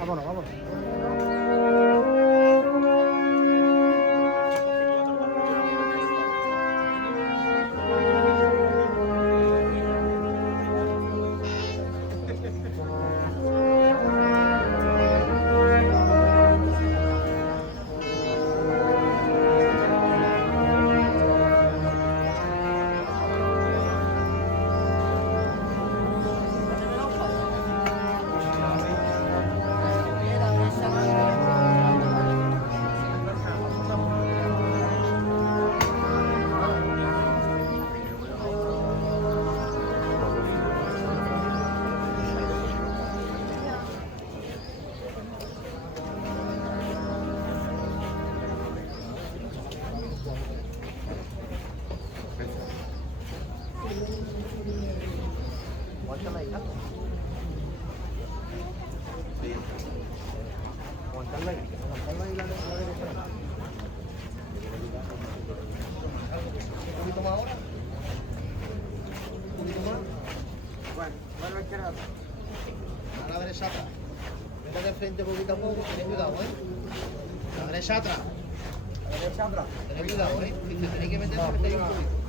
Vámonos, vámonos. Aguántala ahí, ¿no? Aguantarla ahí la derecha. Un poquito más ahora. Un poquito más. Bueno, a la izquierda. A la derecha atrás. Vete de frente poquito a poco, tened cuidado, La derecha atrás. La derecha atrás. Tened cuidado, Si te tenéis que meter, te metéis un poquito.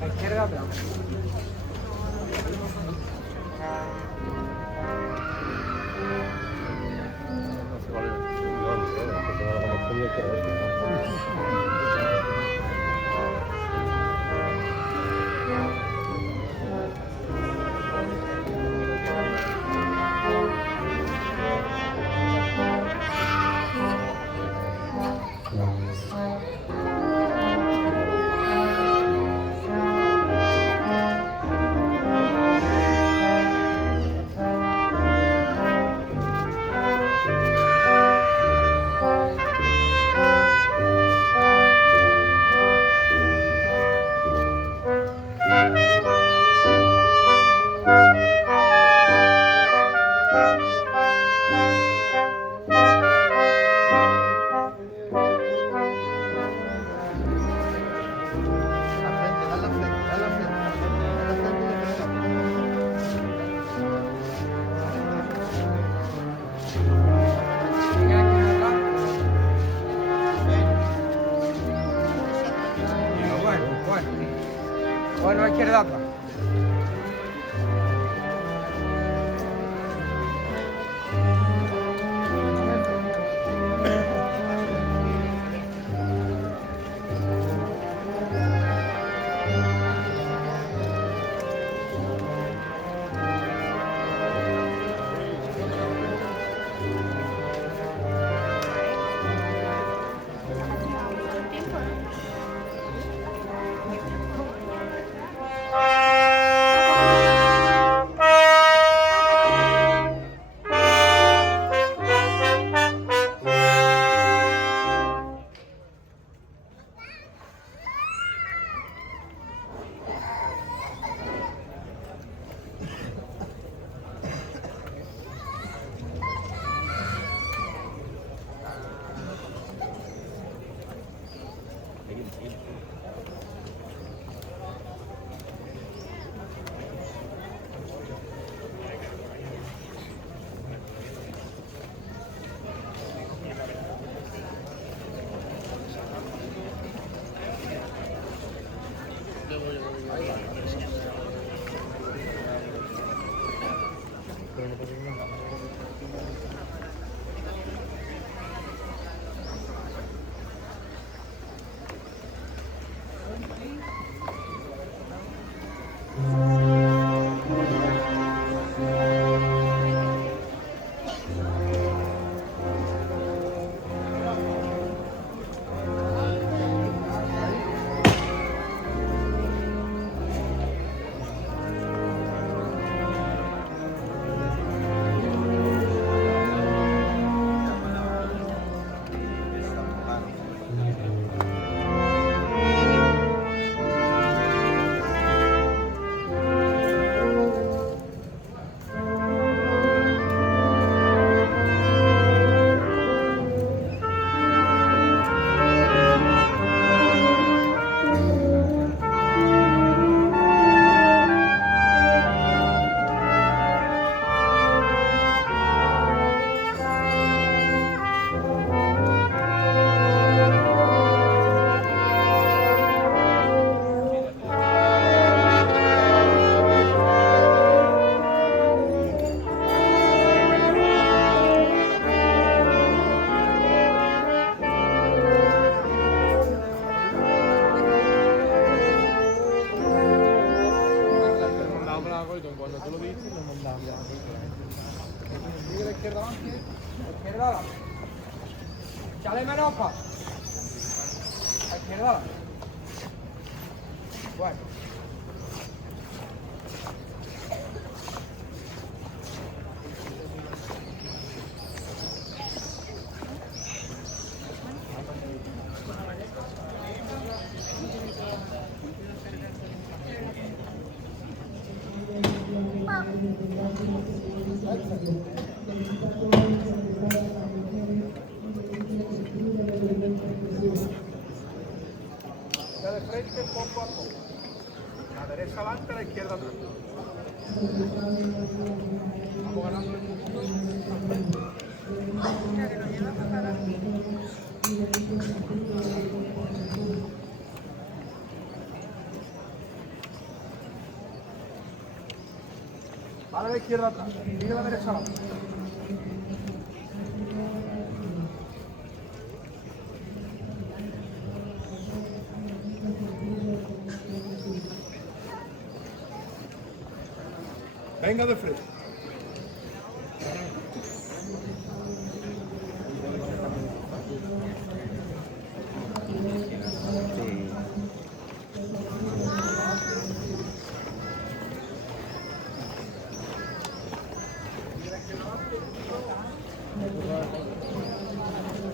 La izquierda atrás. lo dice y lo mandamos. Sigue la izquierda adelante. Izquierda adelante. Chale menos pa. A izquierda adelante. Bueno. Ya de frente poco a poco. La derecha adelante, la izquierda atrás. Vamos ganando el mundo. Vale, la izquierda atrás. Sigue la derecha adelante. Venga de frente.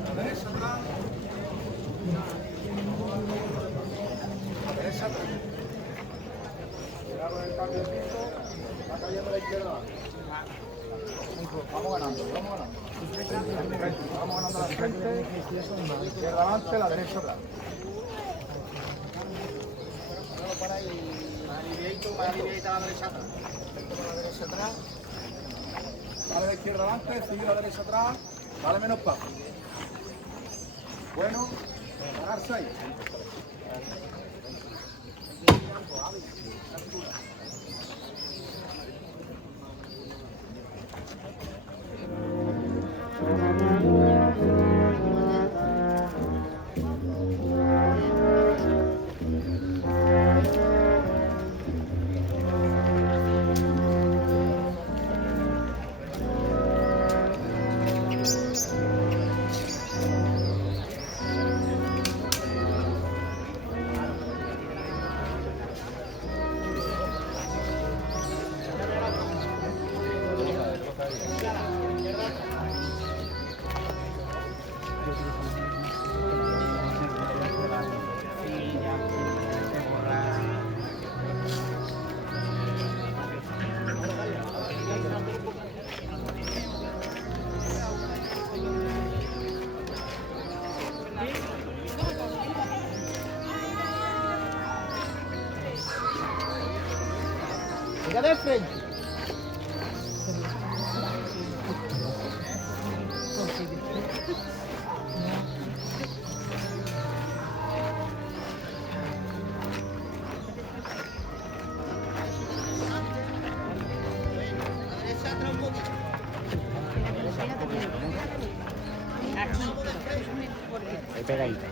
La derecha atrás. La derecha atrás. Cuidado en el cambio de piso. Va cayendo la izquierda. Vamos ganando, vamos ganando. Vamos ganando la frente. Izquierda adelante, la derecha atrás. Para ahí, más aliviadita la derecha atrás. La derecha atrás. Vale la izquierda adelante, sigue la derecha atrás. Vale menos paso. Bueno, pararse ahí. Siga de frente. Aquí. Pegadita.